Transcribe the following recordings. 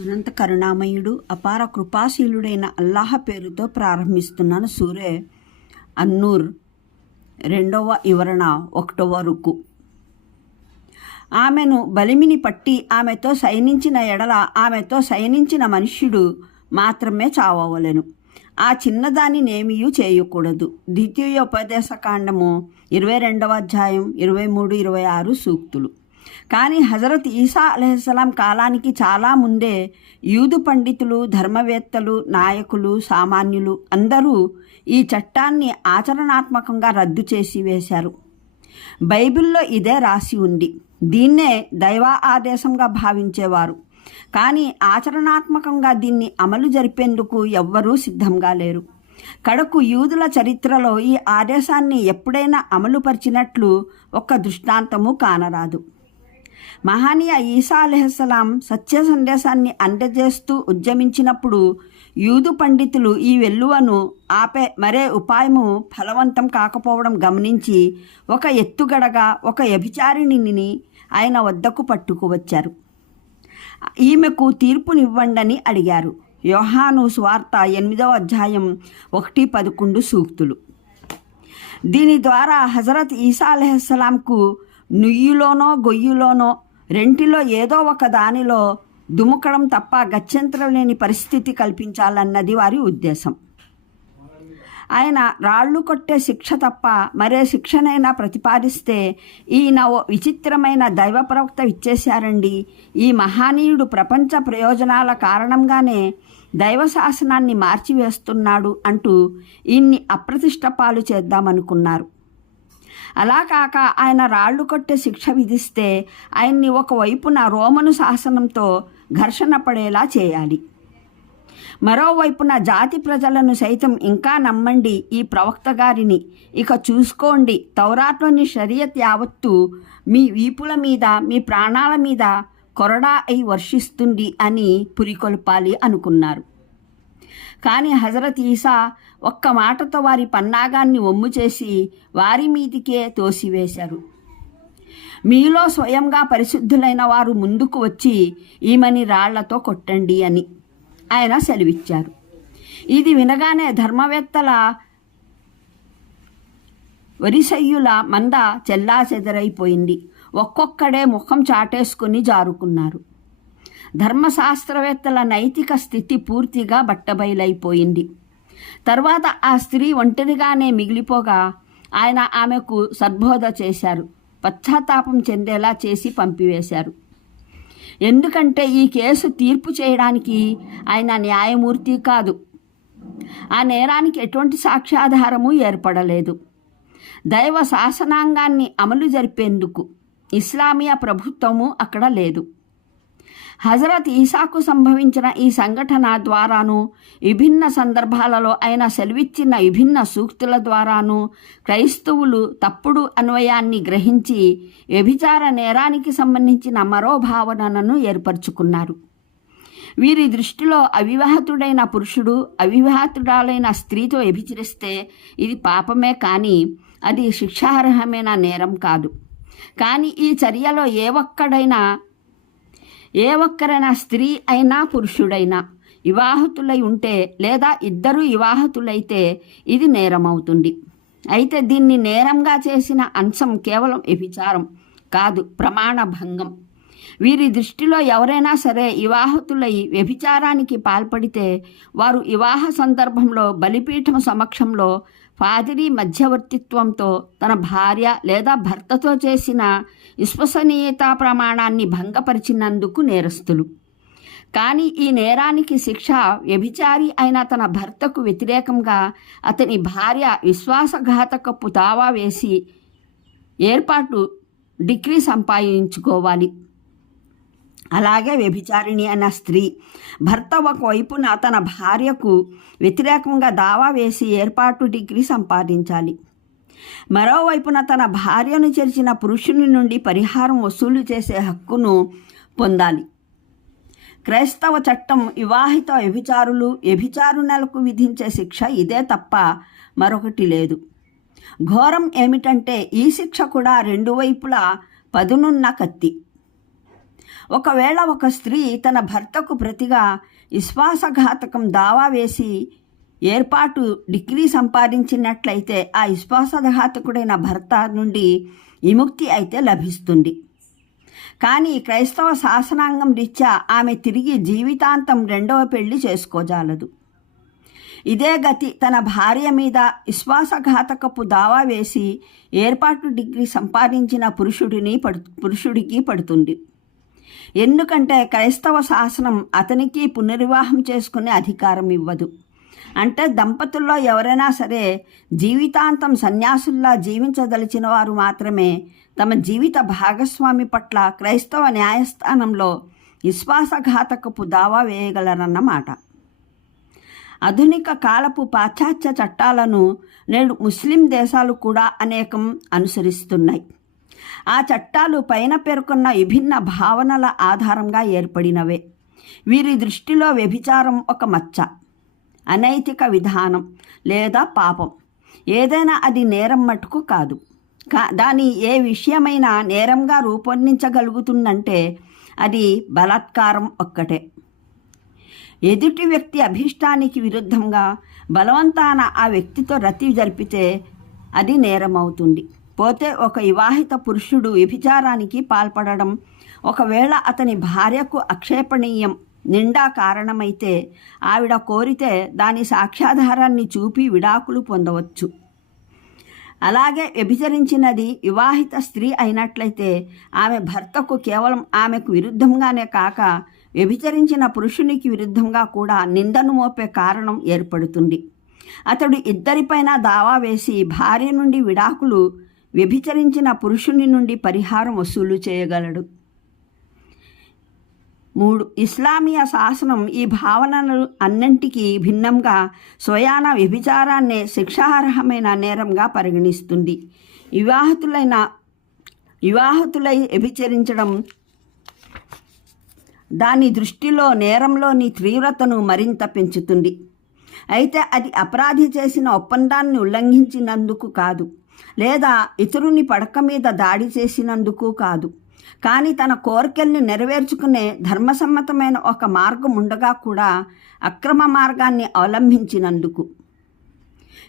అనంత కరుణామయుడు అపార కృపాశీలుడైన అల్లాహ పేరుతో ప్రారంభిస్తున్నాను. సూరే అన్నూర్ రెండవ వివరణ ఒకటవ రుకు. ఆమెను బలిమిని పట్టి ఆమెతో శయనించిన ఎడల ఆమెతో శయనించిన మనుష్యుడు మాత్రమే చావవలెను. ఆ చిన్నదాన్ని నేమియూ చేయకూడదు. ద్వితీయ ఉపదేశకాండము ఇరవై రెండవ అధ్యాయం ఇరవై మూడు ఇరవై ఆరు సూక్తులు. కానీ హజరత్ ఈసా అలహస్లాం కాలానికి చాలా ముందే యూదు పండితులు ధర్మవేత్తలు నాయకులు సామాన్యులు అందరూ ఈ చట్టాన్ని ఆచరణాత్మకంగా రద్దు చేసి వేశారు. బైబిల్లో ఇదే రాసి ఉంది. దీన్నే దైవ ఆదేశంగా భావించేవారు. కానీ ఆచరణాత్మకంగా దీన్ని అమలు జరిపేందుకు ఎవ్వరూ సిద్ధంగా లేరు. కడకు యూదుల చరిత్రలో ఈ ఆదేశాన్ని ఎప్పుడైనా అమలుపరిచినట్లు ఒక్క దృష్టాంతము కానరాదు. మహానీయ ఈసా అలెహస్సలాం సత్య సందేశాన్ని అందజేస్తూ ఉద్యమించినప్పుడు యూదు పండితులు ఈ వెల్లువను ఆపే మరే ఉపాయము ఫలవంతం కాకపోవడం గమనించి ఒక ఎత్తుగడగా ఒక వ్యభిచారిణిని ఆయన వద్దకు పట్టుకువచ్చారు ఈమెకు తీర్పునివ్వండని అడిగారు. యోహాను స్వార్త ఎనిమిదవ అధ్యాయం ఒకటి పదకొండు సూక్తులు. దీని ద్వారా హజరత్ ఈసా అలెహస్సలాంకు నుయ్యిలోనో గొయ్యిలోనో రెంటిలో ఏదో ఒక దానిలో దుముకడం తప్ప గత్యంతరం లేని పరిస్థితి కల్పించాలన్నది వారి ఉద్దేశం. ఆయన రాళ్ళు కొట్టే శిక్ష తప్ప మరే శిక్షనైనా ప్రతిపాదిస్తే ఈయన ఓ విచిత్రమైన దైవ ప్రవక్త ఇచ్చేశారండి ఈ మహానీయుడు ప్రపంచ ప్రయోజనాల కారణంగానే దైవ శాసనాన్ని మార్చివేస్తున్నాడు అంటూ ఈయన్ని అప్రతిష్ట పాలు చేద్దామనుకున్నారు. అలా కాక ఆయన రాళ్ళు కొట్టే శిక్ష విధిస్తే ఆయన్ని ఒకవైపున రోమను శాసనంతో ఘర్షణ పడేలా చేయాలి. మరోవైపున జాతి ప్రజలను సైతం ఇంకా నమ్మండి ఈ ప్రవక్త గారిని. ఇక చూసుకోండి తౌరాట్లోని షరియత్ యావత్తు మీ వీపుల మీద మీ ప్రాణాల మీద కొరడా అయి వర్షిస్తుంది అని పురికొల్పాలి అనుకున్నారు. కానీ హజరత్ ఈసా ఒక్క మాటతో వారి పన్నాగాన్ని ఒమ్ము చేసి వారి మీదికే తోసివేశారు. మీలో స్వయంగా పరిశుద్ధులైన వారు ముందుకు వచ్చి ఈమెని రాళ్ళతో కొట్టండి అని ఆయన సెలవిచ్చారు. ఇది వినగానే ధర్మవేత్తల వరిసయ్యుల మంద చెల్లా చెదరైపోయింది ఒక్కొక్కడే ముఖం చాటేసుకుని జారుకున్నారు. ధర్మశాస్త్రవేత్తల నైతిక స్థితి పూర్తిగా బట్టబయలైపోయింది. తర్వాత ఆ స్త్రీ ఒంటరిగానే మిగిలిపోగా ఆయన ఆమెకు సద్బోధ చేశారు. పశ్చాత్తాపం చెందేలా చేసి పంపివేశారు. ఎందుకంటే ఈ కేసు తీర్పు చేయడానికి ఆయన న్యాయమూర్తి కాదు. ఆ నేరానికి ఎటువంటి సాక్ష్యాధారము ఏర్పడలేదు. దైవ శాసనాంగాన్ని అమలు జరిపేందుకు ఇస్లామియా ప్రభుత్వము అక్కడ లేదు. హజరత్ ఈసాకు సంభవించిన ఈ సంఘటన ద్వారాను విభిన్న సందర్భాలలో ఆయన సెలవిచ్చిన విభిన్న సూక్తుల ద్వారాను క్రైస్తవులు తప్పుడు అన్వయాన్ని గ్రహించి వ్యభిచార నేరానికి సంబంధించిన మరో భావనను ఏర్పరచుకున్నారు. వీరి దృష్టిలో అవివాహితుడైన పురుషుడు అవివాహితుడాలైన స్త్రీతో వ్యభిచరిస్తే ఇది పాపమే కానీ అది శిక్షార్హమైన నేరం కాదు. కానీ ఈ చర్యలో ఏ ఒక్కడైనా ఏ ఒక్కరైనా స్త్రీ అయినా పురుషుడైనా వివాహతులై ఉంటే లేదా ఇద్దరు వివాహతులైతే ఇది నేరం అవుతుంది అయితే దీన్ని నేరంగా చేసిన అంశం కేవలం వ్యభిచారం కాదు ప్రమాణ భంగం. వీరి దృష్టిలో ఎవరైనా సరే వివాహతులై వ్యభిచారానికి పాల్పడితే వారు వివాహ సందర్భంలో బలిపీఠం సమక్షంలో పాదిరి మధ్యవర్తిత్వంతో తన భార్య లేదా భర్తతో చేసిన విశ్వసనీయతా ప్రమాణాన్ని భంగపరిచినందుకు నేరస్తులు. కానీ ఈ నేరానికి శిక్ష వ్యభిచారి అయిన తన భర్తకు వ్యతిరేకంగా అతని భార్య విశ్వాసఘాతకపు తావా వేసి ఏర్పాటు డిగ్రీ సంపాదించుకోవాలి. అలాగే వ్యభిచారిణి అన్న స్త్రీ భర్త ఒకవైపున తన భార్యకు వ్యతిరేకంగా దావా వేసి ఏర్పాటు డిగ్రీ సంపాదించాలి. మరోవైపున తన భార్యను చేర్చిన పురుషుని నుండి పరిహారం వసూలు చేసే హక్కును పొందాలి. క్రైస్తవ చట్టం వివాహిత వ్యభిచారులు వ్యభిచారుణలకు విధించే శిక్ష ఇదే తప్ప మరొకటి లేదు. ఘోరం ఏమిటంటే ఈ శిక్ష కూడా రెండు వైపులా పదునున్న కత్తి. ఒకవేళ ఒక స్త్రీ తన భర్తకు ప్రతిగా విశ్వాసఘాతకం దావా వేసి ఏర్పాటు డిగ్రీ సంపాదించినట్లయితే ఆ విశ్వాసఘాతకుడైన భర్త నుండి విముక్తి అయితే లభిస్తుంది. కానీ క్రైస్తవ శాసనాంగం రీత్యా ఆమె తిరిగి జీవితాంతం రెండవ పెళ్ళి చేసుకోజాలదు. ఇదే గతి తన భార్య మీద విశ్వాసఘాతకపు దావా వేసి ఏర్పాటు డిగ్రీ సంపాదించిన పురుషుడిని పడు పురుషుడికి పడుతుంది. ఎందుకంటే క్రైస్తవ శాసనం అతనికి పునర్వివాహం చేసుకునే అధికారం ఇవ్వదు. అంటే దంపతుల్లో ఎవరైనా సరే జీవితాంతం సన్యాసుల్లా జీవించదలిచిన వారు మాత్రమే తమ జీవిత భాగస్వామి పట్ల క్రైస్తవ న్యాయస్థానంలో విశ్వాసఘాతకపు దావా వేయగలరన్నమాట. ఆధునిక కాలపు పాశ్చాత్య చట్టాలను నేడు ముస్లిం దేశాలు కూడా అనేకం అనుసరిస్తున్నాయి. ఆ చట్టాలు పైన పేర్కొన్న విభిన్న భావనల ఆధారంగా ఏర్పడినవే. వీరి దృష్టిలో వ్యభిచారం ఒక మచ్చ అనైతిక విధానం లేదా పాపం. ఏదైనా అది నేరం మటుకు కాదు. కా దాని ఏ విషయమైనా నేరంగా రూపొందించగలుగుతుందంటే అది బలాత్కారం ఒక్కటే. ఎదుటి వ్యక్తి అభిష్టానికి విరుద్ధంగా బలవంతాన ఆ వ్యక్తితో రతి జరిపితే అది నేరం అవుతుంది పోతే ఒక వివాహిత పురుషుడు వ్యభిచారానికి పాల్పడడం. ఒకవేళ అతని భార్యకు అక్షేపణీయం నిండా కారణమైతే ఆవిడ కోరితే దాని సాక్ష్యాధారాన్ని చూపి విడాకులు పొందవచ్చు. అలాగే వ్యభిచరించినది వివాహిత స్త్రీ అయినట్లయితే ఆమె భర్తకు కేవలం ఆమెకు విరుద్ధంగానే కాక వ్యభిచరించిన పురుషునికి విరుద్ధంగా కూడా నిందను మోపే కారణం ఏర్పడుతుంది. అతడు ఇద్దరిపైన దావా వేసి భార్య నుండి విడాకులు వ్యభిచరించిన పురుషుని నుండి పరిహారం వసూలు చేయగలడు. మూడు ఇస్లామీయ శాసనం ఈ భావనలు అన్నింటికీ భిన్నంగా స్వయాన వ్యభిచారాన్నే శిక్షార్హమైన నేరంగా పరిగణిస్తుంది. వివాహతులైన వివాహితులై వ్యభిచరించడం దాని దృష్టిలో నేరంలోని తీవ్రతను మరింత పెంచుతుంది. అయితే అది అపరాధి చేసిన ఒప్పందాన్ని ఉల్లంఘించినందుకు కాదు. లేదా ఇతరుని పడక మీద దాడి చేసినందుకు కాదు. కానీ తన కోరికల్ని నెరవేర్చుకునే ధర్మసమ్మతమైన ఒక మార్గం ఉండగా కూడా అక్రమ మార్గాన్ని అవలంబించినందుకు.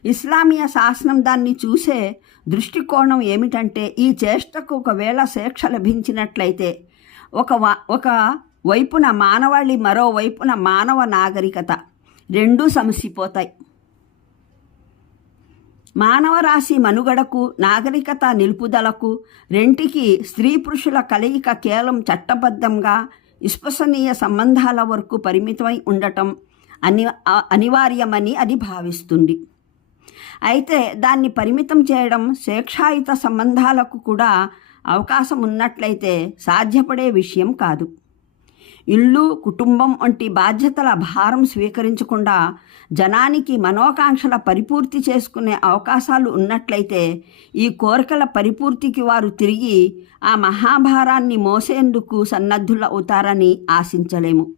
ఇస్లామీయ శాసనం దాన్ని చూసే దృష్టికోణం ఏమిటంటే ఈ చేష్టకు ఒకవేళ శిక్ష లభించినట్లయితే ఒక ఒక వైపున మానవాళి మరోవైపున మానవ నాగరికత రెండూ సమసిపోతాయి. మానవరాశి మనుగడకు నాగరికత నిలుపుదలకు రెంటికి స్త్రీ పురుషుల కలయిక కేవలం చట్టబద్ధంగా విశ్వసనీయ సంబంధాల వరకు పరిమితమై ఉండటం అని అనివార్యమని అది భావిస్తుంది. అయితే దాన్ని పరిమితం చేయడం స్వేచ్ఛాయుత సంబంధాలకు కూడా అవకాశం ఉన్నట్లయితే సాధ్యపడే విషయం కాదు. ఇల్లు కుటుంబం వంటి బాధ్యతల భారం స్వీకరించకుండా జనానికి మనోకాంక్షల పరిపూర్తి చేసుకునే అవకాశాలు ఉన్నట్లయితే ఈ కోరికల పరిపూర్తికి వారు తిరిగి ఆ మహాభారాన్ని మోసేందుకు సన్నద్ధులవుతారని ఆశించలేము.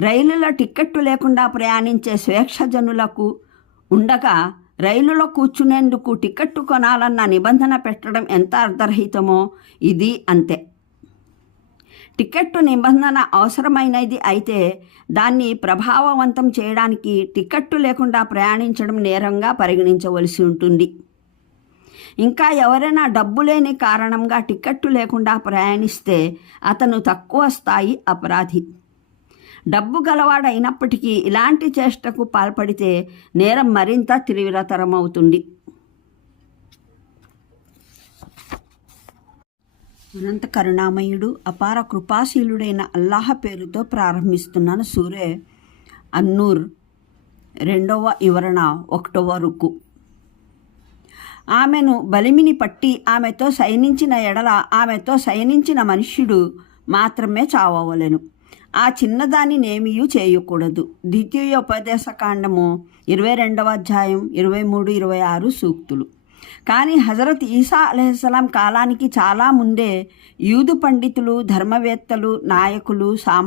రైలులో టిక్కెట్టు లేకుండా ప్రయాణించే స్వేచ్ఛజనులకు ఉండగా రైలులో కూర్చునేందుకు టికెట్టు కొనాలన్న నిబంధన పెట్టడం ఎంత అర్ధరహితమో ఇది అంతే. టికెట్టు నిబంధన అవసరమైనది అయితే దాన్ని ప్రభావవంతం చేయడానికి టికెట్టు లేకుండా ప్రయాణించడం నేరంగా పరిగణించవలసి ఉంటుంది. ఇంకా ఎవరైనా డబ్బు లేని కారణంగా టికెట్టు లేకుండా ప్రయాణిస్తే అతను తక్కువ స్థాయి అపరాధి. డబ్బు గలవాడైనప్పటికీ ఇలాంటి చేష్టకు పాల్పడితే నేరం మరింత తీవ్రతరమవుతుంది. అనంత కరుణామయుడు అపార కృపాశీలుడైన అల్లాహ పేరుతో ప్రారంభిస్తున్నాను. సూరే అన్నూర్ రెండవ వివరణ ఒకటవ రుకు. ఆమెను బలిమిని పట్టి ఆమెతో శయనించిన ఎడల ఆమెతో శయనించిన మనుష్యుడు మాత్రమే చావవలెను. ఆ చిన్నదాని నేమియు చేయకూడదు. ద్వితీయోపదేశకాండము ఇరవై రెండవ అధ్యాయం ఇరవై మూడు ఇరవై ఆరు సూక్తులు. కానీ హజరత్ ఈసా అలహిస్సలాం కాలానికి చాలా ముందే యూదు పండితులు ధర్మవేత్తలు నాయకులు సామా